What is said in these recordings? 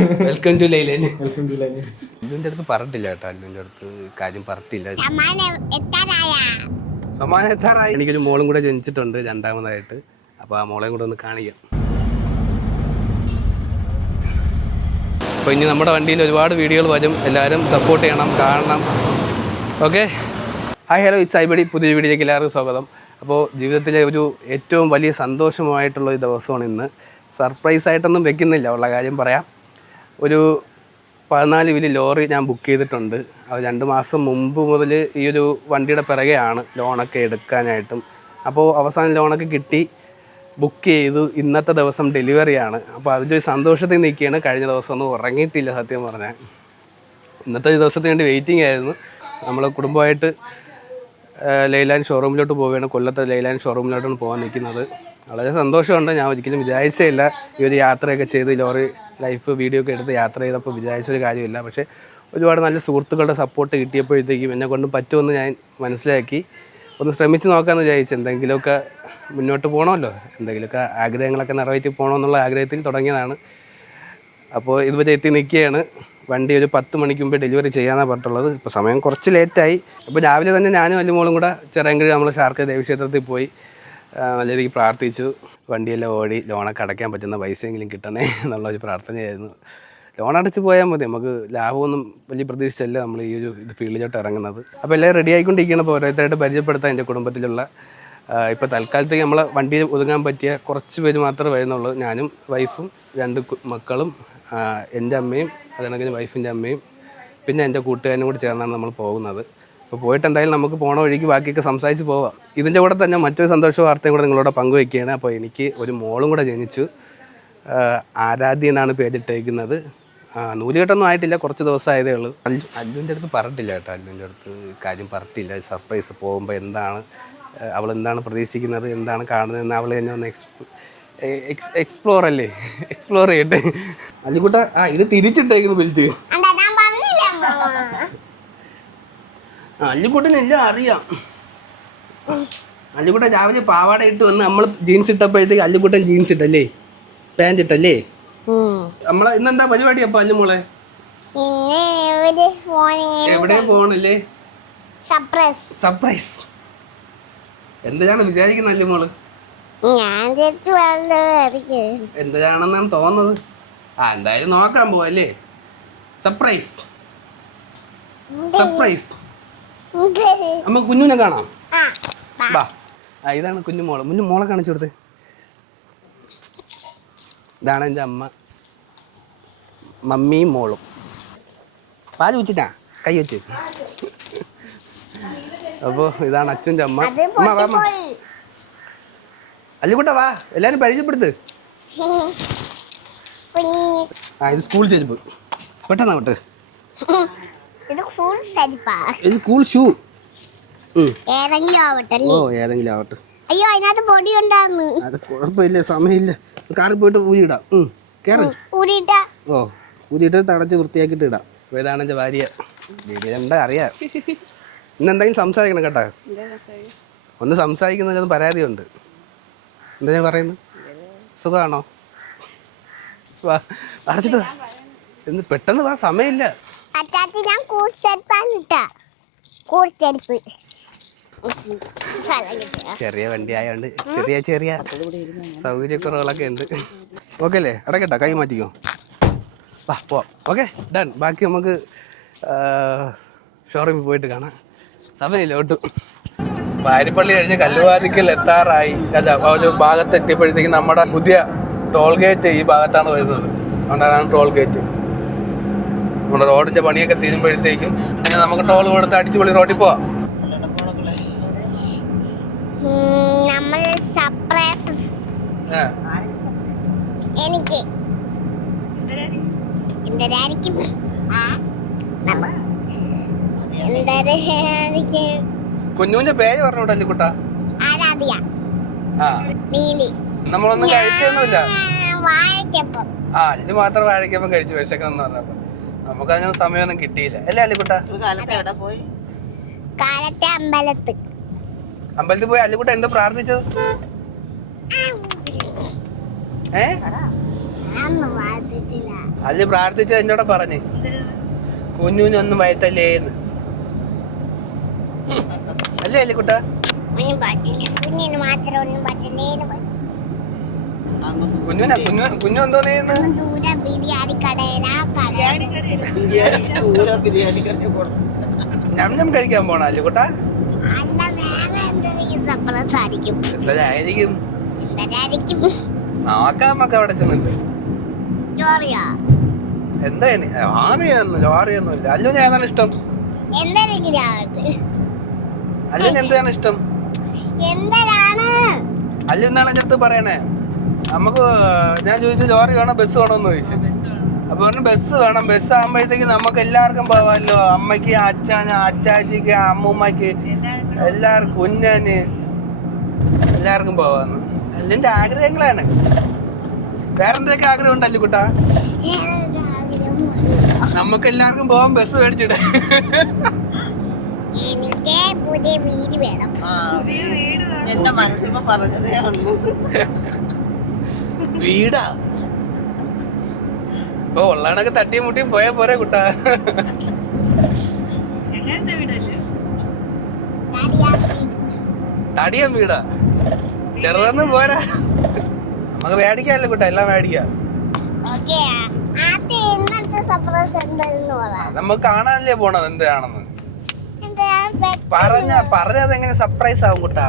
Welcome to ലൈലൻ. അല്ലുവിൻ്റെ അടുത്ത് പറഞ്ഞിട്ടില്ല കേട്ടോ, അല്ലുവിൻ്റെ അടുത്ത് കാര്യം പറഞ്ഞിട്ടില്ല. സമ്മാനം എത്താറായി. എനിക്കൊരു മോളും കൂടെ ജനിച്ചിട്ടുണ്ട് രണ്ടാമതായിട്ട്. അപ്പോൾ ആ മോളെയും കൂടെ ഒന്ന് കാണിക്കാം. അപ്പോൾ ഇനി നമ്മുടെ വണ്ടിയിൽ ഒരുപാട് വീഡിയോകൾ വരും, എല്ലാവരും സപ്പോർട്ട് ചെയ്യണം, കാണണം. ഓക്കെ, ഹായ് ഹലോ, ഇറ്റ്സ് ഐബഡി. പുതിയ വീഡിയോയിലേക്ക് എല്ലാവർക്കും സ്വാഗതം. അപ്പോൾ ജീവിതത്തിലെ ഒരു ഏറ്റവും വലിയ സന്തോഷമായിട്ടുള്ള ഒരു ദിവസമാണ് ഇന്ന്. സർപ്രൈസായിട്ടൊന്നും വെക്കുന്നില്ല, ഉള്ള കാര്യം പറയാം. ഒരു 14 വലിയ ലോറി ഞാൻ ബുക്ക് ചെയ്തിട്ടുണ്ട്. അത് 2 മാസം മുമ്പ് മുതൽ ഈ ഒരു വണ്ടിയുടെ പിറകെയാണ് ലോണൊക്കെ എടുക്കാനായിട്ടും. അപ്പോൾ അവസാനം ലോണൊക്കെ കിട്ടി, ബുക്ക് ചെയ്തു. ഇന്നത്തെ ദിവസം ഡെലിവറിയാണ്. അപ്പോൾ അതിൻ്റെ ഒരു സന്തോഷത്തിൽ നിൽക്കുകയാണ്. കഴിഞ്ഞ ദിവസം ഒന്നും ഉറങ്ങിയിട്ടില്ല സത്യം പറഞ്ഞാൽ. ഇന്നത്തെ ദിവസത്തിന് വേണ്ടി വെയിറ്റിംഗ് ആയിരുന്നു. നമ്മൾ കുടുംബമായിട്ട് ലൈലാൻഡ് ഷോറൂമിലോട്ട് പോവുകയാണ്. കൊല്ലത്തെ ലൈലാൻഡ് ഷോറൂമിലോട്ടാണ് പോകാൻ നിൽക്കുന്നത്. വളരെ സന്തോഷമുണ്ട്. ഞാൻ ഒരിക്കലും വിചാരിച്ചില്ല ഈ ഒരു യാത്രയൊക്കെ ചെയ്ത് ലോറി ലൈഫ് വീഡിയോ ഒക്കെ എടുത്ത് യാത്ര ചെയ്തപ്പോൾ വിചാരിച്ചൊരു കാര്യമില്ല. പക്ഷേ ഒരുപാട് നല്ല സുഹൃത്തുക്കളുടെ സപ്പോർട്ട് കിട്ടിയപ്പോഴത്തേക്കും എന്നെ കൊണ്ട് പറ്റുമെന്ന് ഞാൻ മനസ്സിലാക്കി. ഒന്ന് ശ്രമിച്ച് നോക്കാമെന്ന് വിചാരിച്ചു. എന്തെങ്കിലുമൊക്കെ മുന്നോട്ട് പോകണമല്ലോ, എന്തെങ്കിലുമൊക്കെ ആഗ്രഹങ്ങളൊക്കെ നിറവേറ്റി പോകണമെന്നുള്ള ആഗ്രഹത്തിൽ തുടങ്ങിയതാണ്. അപ്പോൾ ഇതുവരെ എത്തി നിൽക്കുകയാണ്. വണ്ടി ഒരു 10 മണിക്ക് മുമ്പേ ഡെലിവറി ചെയ്യാനാണ് പറഞ്ഞിട്ടുള്ളത്. ഇപ്പോൾ സമയം കുറച്ച് ലേറ്റായി. അപ്പോൾ രാവിലെ തന്നെ ഞാനും അല്ലുമോളും കൂടെ ചിറയൻകീഴ് നമ്മൾ ശാർക്ക ദേവീക്ഷേത്രത്തിൽ പോയി നല്ല രീതിക്ക് പ്രാർത്ഥിച്ചു. വണ്ടിയെല്ലാം ഓടി ലോണൊക്കെ അടയ്ക്കാൻ പറ്റുന്ന പൈസയെങ്കിലും കിട്ടണേ എന്നുള്ളൊരു പ്രാർത്ഥനയായിരുന്നു. ലോൺ അടച്ച് പോയാൽ മതി, നമുക്ക് ലാഭമൊന്നും വലിയ പ്രതീക്ഷിച്ചല്ല നമ്മൾ ഈ ഒരു ഫീൽഡിലോട്ട് ഇറങ്ങുന്നത്. അപ്പോൾ എല്ലാം റെഡി ആയിക്കൊണ്ടിരിക്കണം. അപ്പോൾ ഓരോരുത്തരായിട്ട് പരിചയപ്പെടുത്താൻ എൻ്റെ കുടുംബത്തിലുള്ള ഇപ്പോൾ തൽക്കാലത്തേക്ക് നമ്മളെ വണ്ടിയിൽ ഒതുങ്ങാൻ പറ്റിയ കുറച്ച് പേര് മാത്രമേ വരുന്നുള്ളൂ. ഞാനും വൈഫും 2 മക്കളും എൻ്റെ അമ്മയും, അതുകണക്കിന് വൈഫിൻ്റെ അമ്മയും, പിന്നെ എൻ്റെ കൂട്ടുകാരനും കൂടി ചേർന്നാണ് നമ്മൾ പോകുന്നത്. അപ്പോൾ പോയിട്ട് എന്തായാലും നമുക്ക് പോണ വഴിക്ക് ബാക്കിയൊക്കെ സംസാരിച്ച് പോവാം. ഇതിൻ്റെ കൂടെ തന്നെ മറ്റൊരു സന്തോഷ വാർത്തയും കൂടെ നിങ്ങളോട് പങ്കുവയ്ക്കുകയാണ്. അപ്പോൾ എനിക്ക് ഒരു മോളും കൂടെ ജനിച്ചു. ആരാധ്യ എന്നാണ് പേരിട്ടേക്കുന്നത്. നൂലുകെട്ടൊന്നും ആയിട്ടില്ല, കുറച്ച് ദിവസമായതേ ഉള്ളൂ. അല്ലുവിൻ്റെ അടുത്ത് പറഞ്ഞിട്ടില്ല കേട്ടോ, അല്ലുവിൻ്റെ അടുത്ത് കാര്യം പറഞ്ഞിട്ടില്ല. സർപ്രൈസ് പോകുമ്പോൾ എന്താണ് അവളെന്താണ് പ്രതീക്ഷിക്കുന്നത്, എന്താണ് കാണുന്നതെന്ന് അവൾ തന്നെ ഒന്ന് എക്സ്പ്ലോർ ചെയ്യട്ടെ. അല്ലുകുട്ട ഇത് തിരിച്ചിട്ടേക്കുന്നു ബെൽറ്റ്. അല്ലുകുട്ടനെല്ലാം അറിയാം. അല്ലുകുട്ടൻ രാവിലെ പാവാട ഇട്ട് വന്ന് നമ്മൾ ജീൻസ് ഇട്ടപ്പോഴത്തേക്ക് അല്ലുകുട്ടൻ ജീൻസ് ഇട്ടല്ലേ, പാൻറ് ഇട്ടല്ലേ. നമ്മളെ ഇന്നെന്താ പരിപാടി? അപ്പൊ അല്ലുമോളെ എവിടെ പോണല്ലേ? സർപ്രൈസ്. എന്താണ് വിചാരിക്കുന്നത് അല്ലുമോള്? എന്തിനാണെന്നാണ് തോന്നുന്നത്? എന്തായാലും നോക്കാൻ പോവല്ലേ. സർപ്രൈസ്. അമ്മ കുഞ്ഞുനെ കാണാം. ഇതാണ് കുഞ്ഞുമോള്. മോളെ കാണിച്ചു കൊടുത്തേ. ഇതാണ് എൻ്റെ അമ്മ, മമ്മിയും മോളും. പാല് വെച്ചിട്ടാ കൈ വെച്ച്. അപ്പോൾ ഇതാണ് അച്ഛൻ്റെ അമ്മ. അല്ലുകുട്ട വാ, എല്ലാരും പരിചയപ്പെടുത്ത്. ഇത് സ്കൂൾ ചെരുപ്പ്. പെട്ടെന്ന് അങ്ങോട്ട്. ഇത് സ്കൂൾ ഷൂ. ഏതെങ്കിലും ആവട്ടെ. അയ്യോ, അതിനകത്ത് പൊടി ഉണ്ടായിരുന്നു. അത് കുഴപ്പമില്ല, സമയമില്ല. കാറിൽ പോയിട്ട് ഊരിയിടാം. ഊരിയിട്ട് തടച്ച് വൃത്തിയാക്കിയിട്ട് ഇടാം. അപ്പോൾ ഇതാണ് എൻ്റെ ഭാര്യ. എന്താ അറിയാം. ഇന്നെന്തെങ്കിലും സംസാരിക്കണം കേട്ടോ. ഒന്ന് സംസാരിക്കുന്നത് പരാതിയുണ്ട്. എന്താ ഞാൻ പറയുന്നത്? സുഖമാണോ? വാ, അടച്ചിട്ട് എന്ന് പെട്ടെന്ന് വാ, സമയമില്ല. ചെറിയ വണ്ടി ആയതുകൊണ്ട് ചെറിയ സൗകര്യക്കുറവുകളൊക്കെ ഉണ്ട്. ഓക്കെ അല്ലേ? അടക്കട്ടാ, കൈ മാറ്റിക്കോ. വാ പോവാം. Okay, done. ബാക്കി നമുക്ക് ഷോറൂമിൽ പോയിട്ട് കാണാം. സമയമില്ല ഒട്ടും. പാരിപ്പള്ളി കഴിഞ്ഞ് കല്ലുവാതിക്കൽ എത്താറായി. ഒരു ഭാഗത്ത് എത്തിയപ്പോഴത്തേക്കും നമ്മുടെ പുതിയ ടോൾ ഗേറ്റ് ഈ ഭാഗത്താണ് വരുന്നത്. അതുകൊണ്ടാണ് ടോൾ ഗേറ്റ്. നമ്മുടെ റോഡിൻ്റെ പണിയൊക്കെ തീരുമ്പോഴത്തേക്കും പിന്നെ നമുക്ക് ടോൾ കൊടുത്ത് അടിച്ചുപൊളി റോഡിൽ പോവാം. കുഞ്ഞുവിന്റെ പേര് പറഞ്ഞോട്ടല്ലേ കുട്ടാ? നമ്മളൊന്നും കഴിച്ചൊന്നുമില്ല. അല്ലു മാത്രം വാഴയ്ക്കപ്പം കഴിച്ചു വിശക്കെന്ന് പറഞ്ഞപ്പോ നമുക്കതിന് സമയമൊന്നും കിട്ടിയില്ല അല്ലേ അല്ലുകുട്ട? അമ്പലത്തിൽ പോയി അല്ലുകുട്ട എന്തോ പ്രാർത്ഥിച്ചത്? അല്ലു പ്രാർത്ഥിച്ചത് എന്നോട് പറഞ്ഞു കുഞ്ഞുഞ്ഞൊന്നും വയറ്റല്ലേന്ന് അല്ലേ അല്ലിക്കുട്ട കുഞ്ഞു എന്തോ ഞം കഴിക്കാൻ പോണ അല്ലിക്കുട്ട എന്തായിരിക്കും നോക്കാമൊക്കെ അവിടെ ചെന്നിട്ട് എന്താണ് ചോറിയൊന്നുമില്ല അല്ലുവിന് ഏതാണ് ഇഷ്ടം അല്ലുവിന് എന്താണ് ഇഷ്ടം അല്ലു എന്താണ് എൻ്റെ അടുത്ത് പറയണേ നമുക്ക് ഞാൻ ചോദിച്ചു ചോറ് വേണോ ബസ് വേണോന്ന് ചോദിച്ചു അപ്പൊ പറഞ്ഞു ബസ് വേണം ബസ് ആകുമ്പോഴത്തേക്ക് നമുക്ക് എല്ലാവർക്കും പോവാമല്ലോ അമ്മയ്ക്ക് അച്ഛന് അച്ചാച്ചിക്ക് അമ്മൂമ്മക്ക് എല്ലാവർക്കും കുഞ്ഞന് എല്ലാവർക്കും പോവാന്ന് അല്ലിന്റെ ആഗ്രഹങ്ങളാണ് വേറെന്തൊക്കെ ആഗ്രഹം ഉണ്ട് അല്ലുകുട്ടാ നമുക്ക് എല്ലാവർക്കും പോവാൻ ബസ് മേടിച്ചിട എനിക്ക് പുതിയ വീട് വേണം എന്റെ മനസ്സിപ്പോ പറഞ്ഞതേ ഉള്ളൂ വീടാ ഓ ഉള്ളാണൊക്കെ തട്ടിയും മുട്ടിയും പോയാ പോരെ കുട്ടാ തടിയാൻ വീടാ ചെറുതൊന്നും പോരാ നമുക്ക് മേടിക്കാല്ലോ കുട്ടാ എല്ലാം മേടിക്കാം നമുക്ക് കാണാനല്ലേ പോണത് എന്താണെന്ന് പറഞ്ഞത് എങ്ങനെ സർപ്രൈസ് ആവും കുട്ടാ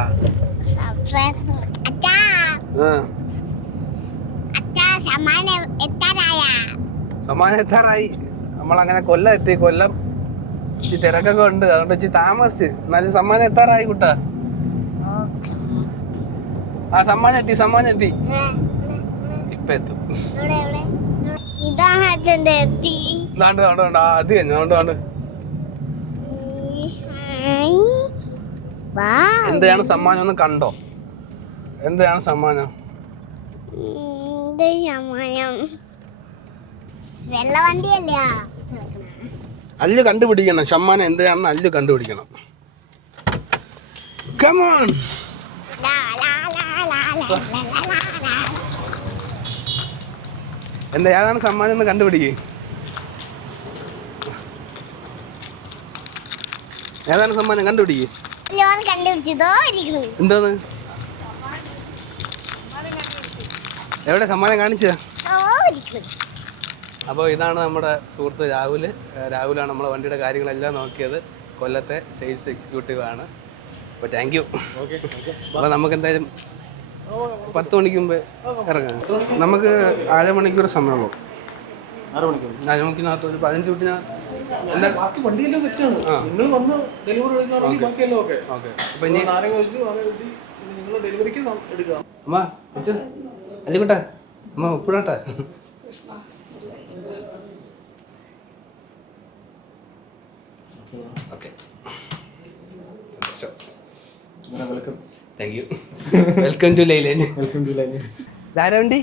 സമ്മാനം എത്താറായി നമ്മളങ്ങനെ കൊല്ലം എത്തി കൊല്ലം ഇച്ചി തിരക്കൊക്കെ ഉണ്ട് അതുകൊണ്ട് ഇച്ചി താമസിച്ച് എന്നാലും സമ്മാനം എത്താറായി കുട്ടാ ആ സമ്മാനം എത്തി ഇപ്പൊ എത്തും അത് തന്നെ എന്താണ് സമ്മാനം ഒന്ന് കണ്ടോ എന്താണ് സമ്മാനം അല്ലു കണ്ടുപിടിക്കണം സമ്മാനം എന്താണെന്ന് അല്ലു കണ്ടുപിടിക്കണം കമോൺ എന്താ ഏതാണ് സമ്മാനം എന്ന് കണ്ടുപിടിക്കേ ഏതാണ് സമ്മാനം കണ്ടുപിടിക്കേ എന്താന്ന് എവിടെ സമ്മാനം കാണിച്ച അപ്പോൾ ഇതാണ് നമ്മുടെ സുഹൃത്ത് രാഹുലാണ് നമ്മളെ വണ്ടിയുടെ കാര്യങ്ങളെല്ലാം നോക്കിയത് കൊല്ലത്തെ സെയിൽസ് എക്സിക്യൂട്ടീവ് ആണ് അപ്പോൾ താങ്ക് യു അപ്പോൾ നമുക്ക് എന്തായാലും 10 മണിക്ക് മുമ്പ് ഇറങ്ങാം നമുക്ക് അരമണിക്കൂർ സമയമുള്ളൂ അരമണിക്കൂറിനകത്ത് ഒരു 15 മിനിറ്റിന് ബാക്കി വണ്ടിയെല്ലാം സെറ്റാണ് നിങ്ങൾ വന്ന് ഡെലിവറി ബാക്കിയെല്ലാം ഓക്കെ അപ്പോൾ ഇനി നിങ്ങൾ ഡെലിവറിക്ക് എടുക്കാം അമ്മ അല്ലിക്കുട്ടാ അമ്മ ഉപ്പിടാട്ടാ ഓക്കെ സന്തോഷം താങ്ക് യു വെൽക്കം ടു ലൈലൻ ഇതാരാ വണ്ടി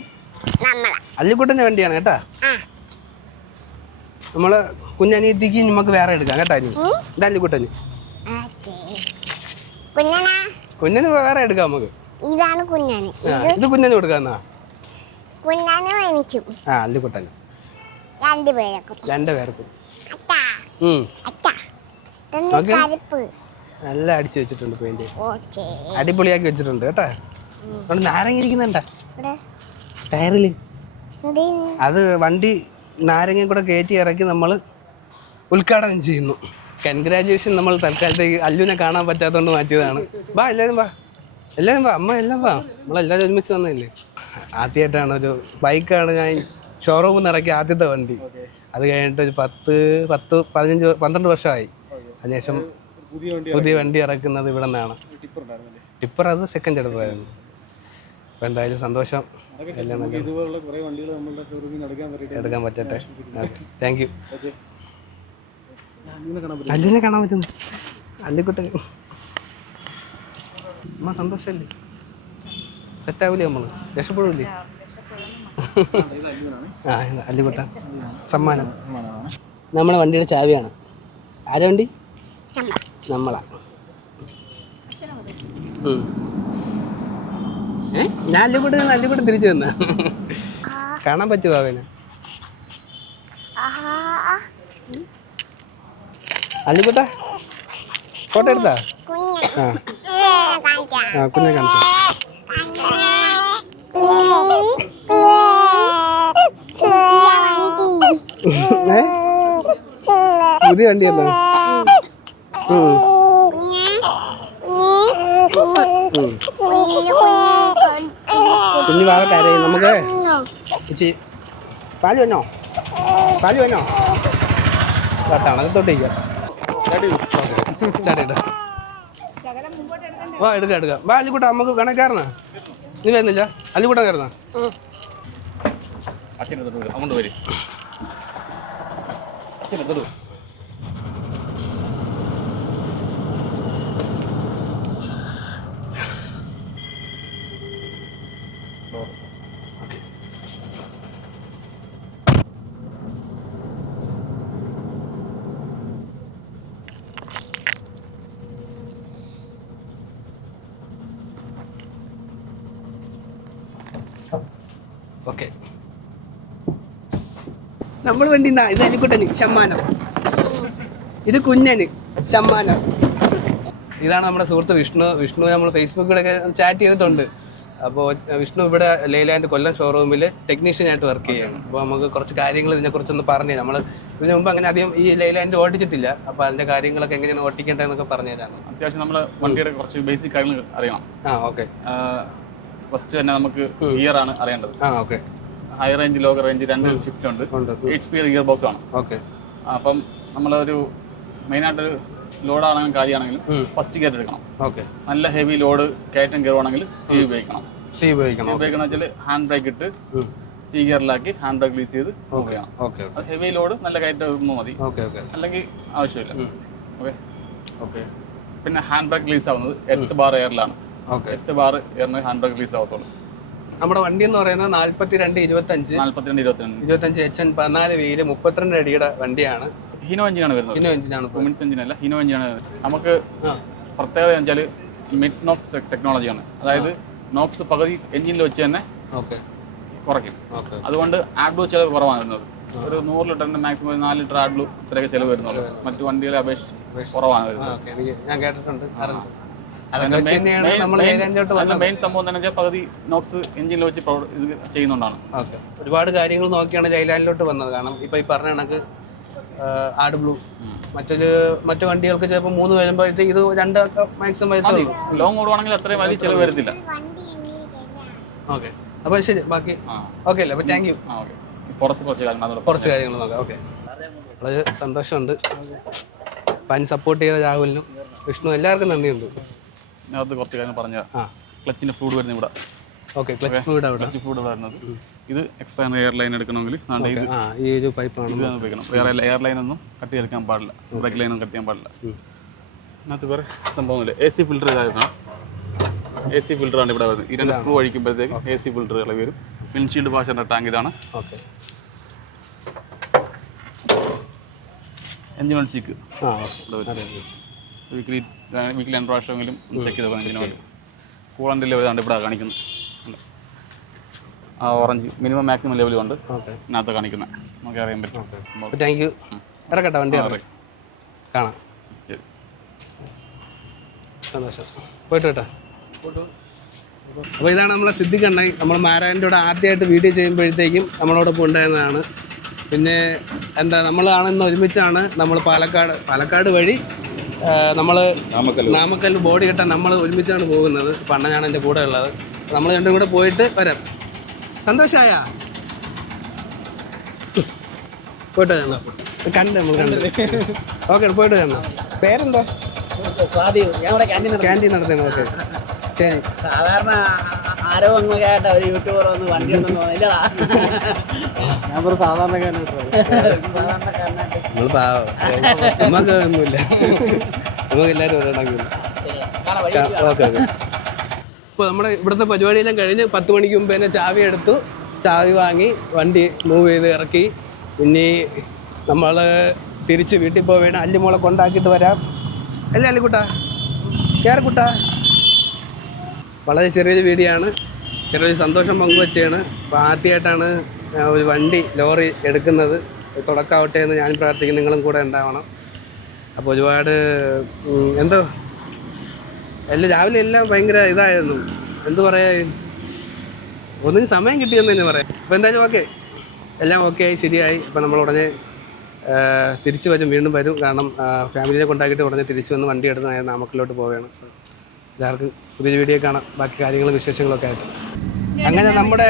അല്ലിക്കുട്ടൻ്റെ വണ്ടിയാണ് കേട്ടാ നമ്മള് കുഞ്ഞനിയത്തിക്ക് നമുക്ക് വേറെ എടുക്കാം കേട്ടാ ഇത് അല്ലിക്കുട്ടന് കുഞ്ഞന് വേറെ എടുക്കാം നമുക്ക് ഇതാണ് കുഞ്ഞാന് ഇത് കുഞ്ഞന് കൊടുക്കാന്നാ ആ അല്ലിക്കുട്ടന് രണ്ടുപേർക്കും നല്ല അടിച്ചു വെച്ചിട്ടുണ്ട് പെയിന്റ് അടിപൊളിയാക്കി വെച്ചിട്ടുണ്ട് കേട്ടാ അവിടെ നാരങ്ങ ഇരിക്കുന്നുണ്ടാ ടയറില് അത് വണ്ടി നാരങ്ങ കൂടെ കയറ്റി ഇറക്കി നമ്മൾ ഉദ്ഘാടനം ചെയ്യുന്നു കൺഗ്രാജുലേഷൻ നമ്മൾ തൽക്കാലത്തേക്ക് അല്ലുവിനെ കാണാൻ പറ്റാത്തതുകൊണ്ട് മാറ്റിയതാണ് വാ എല്ലാവരും അമ്മ എല്ലാം വാ നമ്മളെല്ലാവരും ഒരുമിച്ച് വന്നതല്ലേ ആദ്യമായിട്ടാണ് ഒരു ബൈക്കാണ് ഞാൻ ഷോറൂമിൽ നിന്ന് ഇറക്കിയ ആദ്യത്തെ വണ്ടി അത് കഴിഞ്ഞിട്ട് ഒരു 12 വർഷമായി അതിനുശേഷം പുതിയ വണ്ടി ഇറക്കുന്നത് ഇവിടെ നിന്നാണ് ടിപ്പർ അത് സെക്കൻഡ് എടുത്തതായിരുന്നു അപ്പോൾ എന്തായാലും സന്തോഷം എല്ലാം എടുക്കാൻ പറ്റട്ടെ താങ്ക് യു അല്ലിനെ കാണാൻ പറ്റുന്നു അല്ലിക്കുട്ടൻ അമ്മ സന്തോഷമല്ലേ സെറ്റാവൂലേ നമ്മൾ രക്ഷപ്പെടൂലേ ആ അല്ലിക്കുട്ട സമ്മാനം നമ്മുടെ വണ്ടിയുടെ ചാവിയാണ് ആരാ വണ്ടി നമ്മളാ ഞാൻ അല്ലിക്കുട്ടൻ തിരിച്ചു തന്ന കാണാൻ പറ്റുമോ അവന്? അല്ലിക്കുട്ട ഫോട്ടോ എടുത്താ? ആ കുഞ്ഞെ കാണിച്ചു. പുതിയ വണ്ടിയല്ലോ. കുഞ്ഞു വാവ കരയും. നമുക്ക് പാല് വന്നോ? പാല് വന്നോ? തണകത്തോട്ടേക്കാം. ചേട്ടാ വാ എടുക്കാം. വാ അല്ലിക്കൂട്ട നമുക്ക് വേണേ കയറണ. നീ വരുന്നില്ല? അല്ലിക്കൂട്ട കയറുന്ന അങ്ങോട്ട് വരും. ഓക്കെ. നമ്മൾ വണ്ടി ഇത് അല്ലിക്കുട്ടന് സമ്മാനം, ഇത് കുഞ്ഞന് സമ്മാനം. ഇതാണ് നമ്മുടെ സുഹൃത്ത് വിഷ്ണു നമ്മൾ ഫേസ്ബുക്കിലൊക്കെ ചാറ്റ് ചെയ്തിട്ടുണ്ട്. അപ്പോൾ വിഷ്ണു ഇവിടെ ലെയ്ലാൻഡ് കൊല്ലം ഷോറൂമിൽ ടെക്നീഷ്യനായിട്ട് വർക്ക് ചെയ്യുകയാണ്. അപ്പോൾ നമുക്ക് കുറച്ച് കാര്യങ്ങൾ ഇതിനെക്കുറിച്ചൊന്ന് പറഞ്ഞു. നമ്മൾ ഇതിനു മുമ്പ് അങ്ങനെ അധികം ഈ ലെയ്ലാൻഡ് ഓടിച്ചിട്ടില്ല. അപ്പോൾ അതിൻ്റെ കാര്യങ്ങളൊക്കെ എങ്ങനെയാണ് ഓടിക്കേണ്ടതെന്നൊക്കെ പറഞ്ഞു തരാം. അത്യാവശ്യം നമ്മൾ വണ്ടിയുടെ കുറച്ച് ബേസിക് കാര്യങ്ങൾ അറിയണം. ഓക്കെ. ഫസ്റ്റ് തന്നെ നമുക്ക് ഗിയർ ആണ് അറിയേണ്ടത്. Okay. High range lower range രണ്ട് ഷിഫ്റ്റ് ഉണ്ട്. 8 സ്പീഡ് ഗിയർ ബോക്സ് ആണ്. ഓക്കെ. അപ്പം നമ്മളൊരു മെയിനായിട്ടൊരു ലോഡാണെങ്കിലും കാര്യമാണെങ്കിലും ഫസ്റ്റ് ഗിയർ എടുക്കണം. ഓക്കെ. നല്ല ഹെവി ലോഡ് കയറ്റം കയറുവാണെങ്കിൽ സി ഉപയോഗിക്കണം. ഉപയോഗിക്കണം വെച്ചാൽ ഹാൻഡ് ബ്രേക്ക് ഇട്ട് സി ഗിയറിലാക്കി ഹാൻഡ് ബ്രേക്ക് റിലീസ് ചെയ്ത് ഉപയോഗിക്കണം. അത് ഹെവി ലോഡ് നല്ല കയറ്റം മതി, അല്ലെങ്കിൽ ആവശ്യമില്ല. ഓക്കെ. ഓക്കെ. പിന്നെ ഹാൻഡ് ബ്രേക്ക് റിലീസ് ആവുന്നത് 8 ബാർ എയറിലാണ്. 8 ബാർ എയറിന് ഹാൻഡ് ബ്രേക്ക് റിലീസ് ആവത്തുള്ളൂ. നമ്മുടെ വണ്ടി എന്ന് പറയുന്നത് 42-25 HN 14 വീല് 32 അടിയുടെ വണ്ടിയാണ്. ഹിനോ എഞ്ചിനാണ് വരുന്നത്. കുമിൻസ് എഞ്ചിനല്ല, ഹിനോ എഞ്ചിനാണ്. നമുക്ക് പ്രത്യേകത വെച്ചാൽ മിഡ് നോക്സ് ടെക്നോളജിയാണ്. അതായത് നോക്സ് പകുതി എഞ്ചിനിൽ വെച്ച് തന്നെ കുറയ്ക്കും. അതുകൊണ്ട് ആഡ്ബ്ലൂ ചിലവ് കുറവാണ് വരുന്നത്. ഒരു 100 ലിറ്ററിന് മാക്സിമം 4 ലിറ്റർ ആഡ്ബ്ലൂ ഇത്രയൊക്കെ ചിലവ് വരുന്നുള്ളൂ. മറ്റു വണ്ടികളെ അപേക്ഷിച്ച് കുറവാണ് വരുന്നത്. ഞാൻ കേട്ടിട്ടുണ്ട്. മെയിൻ സംഭവം തന്നെ വെച്ചാൽ പകുതി നോക്സ് എഞ്ചിനിൽ വെച്ച് ഇത് ചെയ്യുന്നതുകൊണ്ടാണ്. ഒരുപാട് കാര്യങ്ങൾ നോക്കിയാണ് ലൈലാൻഡിലോട്ട് വന്നത്. കാരണം ഇപ്പൊ ഈ പറഞ്ഞ കണക്ക് ആഡ് ബ്ലൂ മറ്റു വണ്ടികൾക്ക് ചിലപ്പോൾ 3 വരുമ്പോഴത്തേക്ക് ഇത് 2 മാക്സിമം വരത്തുള്ളൂ. ലോങ് ഓടുവാണെങ്കിൽ അത്രയും വലിയ ചിലവ് വരത്തില്ല. ഓക്കെ. അപ്പോൾ ശരി, ബാക്കി ഓക്കെ അല്ലേ? അപ്പോൾ താങ്ക് യു. കുറച്ച് കാര്യങ്ങൾ നോക്കാം. ഓക്കെ. വളരെ സന്തോഷമുണ്ട്. പനി സപ്പോർട്ട് ചെയ്ത രാഹുലിനും വിഷ്ണു എല്ലാവർക്കും നന്ദിയുണ്ട്. അതിനകത്ത് കുറച്ച് കാര്യങ്ങൾ പറഞ്ഞാൽ ക്ലച്ചിൻ്റെ ഫ്ലൂഡ് വരുന്നത് ഇവിടെ. ഓക്കെ. ക്ലച്ച് ഫ്ലൂഡ് വരുന്നത് ഇത് എക്സ്ട്രാ എയർ ലൈൻ എടുക്കണമെങ്കിൽ ഈ ഒരു പൈപ്പാണ് ഉപയോഗിക്കണം. വേറെ എയർ ലൈനൊന്നും കട്ട് ചെയ്തെടുക്കാൻ പാടില്ല, ബ്രേക്ക് ലൈനൊന്നും കട്ട് ചെയ്യാൻ പാടില്ല. അതിനകത്ത് വേറെ സംഭവമില്ല. AC ഫിൽറ്റർ ഇതായിരുന്നു. AC ഫിൽറ്ററാണ് ഇവിടെ വരുന്നത്. ഈ 2 സ്ക്രൂ അഴിക്കുമ്പോഴത്തേക്ക് AC ഫിൽറ്റർ ഇളകി വരും. വിൻഷീൽഡ് വാഷറിൻ്റെ ടാങ്ക് ഇതാണ്. ഓക്കെ. എഞ്ചിൻ ഓയിൽ സീക്ക് ഇവിടെ വരും. വീക്കിലി 2 പ്രാവശ്യമെങ്കിലും ചെക്ക് ചെയ്ത് എഞ്ചിൻ ഓയിൽ. കൂളൻ്റെ ലെവൽ ആണ് ഇവിടെ കാണിക്കുന്നത്. ആ ഓറഞ്ച് മിനിമം മാക്സിമം ലെവലും ഉണ്ട് ഇതിനകത്ത് കാണിക്കുന്നത്. നമുക്ക് അറിയാൻ പറ്റും. Thank you. ഇറക്കട്ടെ വണ്ടി കാണാം. സന്തോഷം. പോയിട്ട് കേട്ടോ. അപ്പോൾ ഇതാണ് നമ്മളെ സിദ്ദിഖ് അണ്ണൻ. നമ്മൾ മാരായൻ്റെ കൂടെ ആദ്യമായിട്ട് വീഡിയോ ചെയ്യുമ്പോഴത്തേക്കും നമ്മളോടൊപ്പം ഉണ്ടായിരുന്നതാണ്. പിന്നെ നമ്മളാണെന്ന് ഒരുമിച്ചാണ് നമ്മൾ പാലക്കാട് വഴി നമ്മൾ നാമക്കൽ ബോഡി കെട്ടാൻ നമ്മൾ ഒരുമിച്ചാണ് പോകുന്നത്. അപ്പോൾ അണ്ണനാണ് എൻ്റെ കൂടെ ഉള്ളത്. നമ്മൾ രണ്ടും കൂടെ പോയിട്ട് വരാം. സന്തോഷമായ പോയിട്ട് കണ്ട് നമ്മൾ കണ്ട്. ഓക്കെ. പോയിട്ട് വരണം. പേരെന്താ? ക്യാൻറ്റീൻ നടത്തണം. ഓക്കെ. ശരി. സാധാരണ ആരോഗ്യമൊക്കെ ഒരു യൂട്യൂബർ വന്ന് വണ്ടി ഉണ്ടെന്ന് തോന്നില്ലടാ. ഞാൻ സാധാരണക്കാരനായിട്ട് നമ്മൾ പാവം. നമുക്ക് ഒന്നുമില്ല. നമുക്ക് എല്ലാവരും ഒരെണ്ണക്കില്ല. ഓക്കെ. ഓക്കെ. ഇപ്പോൾ നമ്മുടെ ഇവിടുത്തെ പരിപാടിയെല്ലാം കഴിഞ്ഞ് 10 മണിക്ക് മുമ്പ് തന്നെ ചാവി എടുത്തു. ചാവി വാങ്ങി വണ്ടി മൂവ് ചെയ്ത് ഇറക്കി. ഇനി നമ്മൾ തിരിച്ച് വീട്ടിൽ പോവേണം. അല്ലിമോളെ കൊണ്ടാക്കിയിട്ട് വരാം. അല്ലേ അല്ലിക്കുട്ടാ? കേറക്കുട്ടാ. വളരെ ചെറിയൊരു വീഡിയോ ആണ്. ചെറിയൊരു സന്തോഷം പങ്കുവെച്ചാണ്. അപ്പോൾ ആദ്യമായിട്ടാണ് ഒരു വണ്ടി ലോറി എടുക്കുന്നത് തുടക്കാവട്ടെ എന്ന് ഞാൻ പ്രാർത്ഥിക്കുന്നു. നിങ്ങളും കൂടെ ഉണ്ടാവണം. അപ്പോൾ ഒരുപാട് എന്തോ എല്ലാം രാവിലെ എല്ലാം ഭയങ്കര ഇതായിരുന്നു. എന്തു പറയാ, ഒന്നിന് സമയം കിട്ടിയെന്ന് തന്നെ പറയാം. അപ്പോൾ എന്തായാലും ഓക്കെ, എല്ലാം ഓക്കെ ആയി, ശരിയായി. അപ്പോൾ നമ്മൾ ഉടനെ തിരിച്ചു വരും, വീണ്ടും വരും. കാരണം ഫാമിലിനെ കൊണ്ടാക്കിയിട്ട് ഉടനെ തിരിച്ചു വന്ന് വണ്ടി എടുത്ത് നേരെ നാമക്കലിലോട്ട് പോവുകയാണ്. എല്ലാവർക്കും പുതിയ വീഡിയോ കാണാം, ബാക്കി കാര്യങ്ങളും വിശേഷങ്ങളൊക്കെ ആയിട്ട്. അങ്ങനെ നമ്മുടെ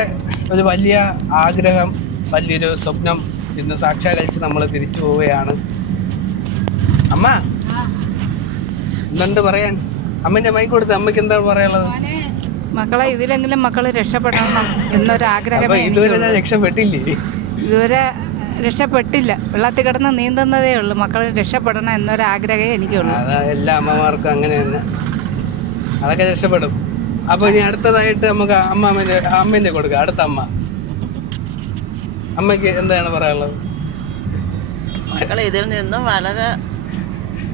ഒരു വലിയ ആഗ്രഹം, വലിയൊരു സ്വപ്നം ഇന്ന് സാക്ഷാത്കരിച്ച് നമ്മൾ തിരിച്ചു പോവുകയാണ്. അമ്മ എന്തുണ്ട് പറയാൻ? അമ്മേൻ്റെ മൈക്ക് കൊടുത്ത് അമ്മയ്ക്ക് എന്താണ് പറയാനുള്ളത്? മക്കളെ ഇതിലെങ്കിലും മക്കള് രക്ഷപ്പെടണം എന്നൊരാഗ്രഹം. ഇതുവരെ ഞാൻ രക്ഷപ്പെട്ടില്ലേ? ഇതുവരെ രക്ഷപ്പെട്ടില്ല. വെള്ളത്തിൽ കിടന്ന് നീന്തുന്നതേ ഉള്ളൂ. മക്കൾ രക്ഷപ്പെടണം എന്നൊരാഗ്രഹമേ എനിക്കുള്ളൂ. അതാ എല്ലാ അമ്മമാർക്കും അങ്ങനെ തന്നെ. അതൊക്കെ രക്ഷപ്പെടും. അപ്പൊ ഇനി അടുത്തതായിട്ട് നമുക്ക് അമ്മേന്റെ കൊടുക്കാം. അടുത്ത അമ്മയ്ക്ക് എന്താണ് പറയാനുള്ളത്? മക്കളെ ഇതിൽ നിന്നും വളരെ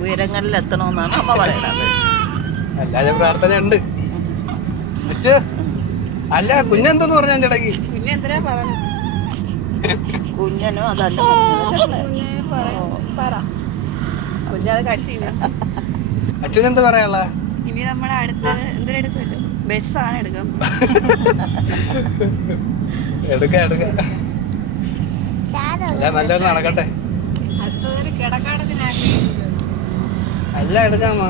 ഉയരങ്ങളിൽ എത്തണമെന്നാണ് അമ്മ പറയുന്നത്. എല്ലാരും പ്രാർത്ഥന ഉണ്ട്. അല്ല കുഞ്ഞെന്തെന്ന് പറഞ്ഞ എന്റെ ഇടയ്ക്ക് കുഞ്ഞനും അതല്ല അച്ഛനെന്ത് പറയാനുള്ള? ഇനി നമ്മുടെ അടുത്തത് എന്തിനെടുക്കുമല്ലോ, ബസ്സാണ് എടുക്കാം. എടുക്കാം എല്ലാം നല്ലൊരു നടക്കട്ടെ. അടുത്തതൊരു കിടക്കാടത്തിനാക്കി അല്ല എടുക്കാമോ?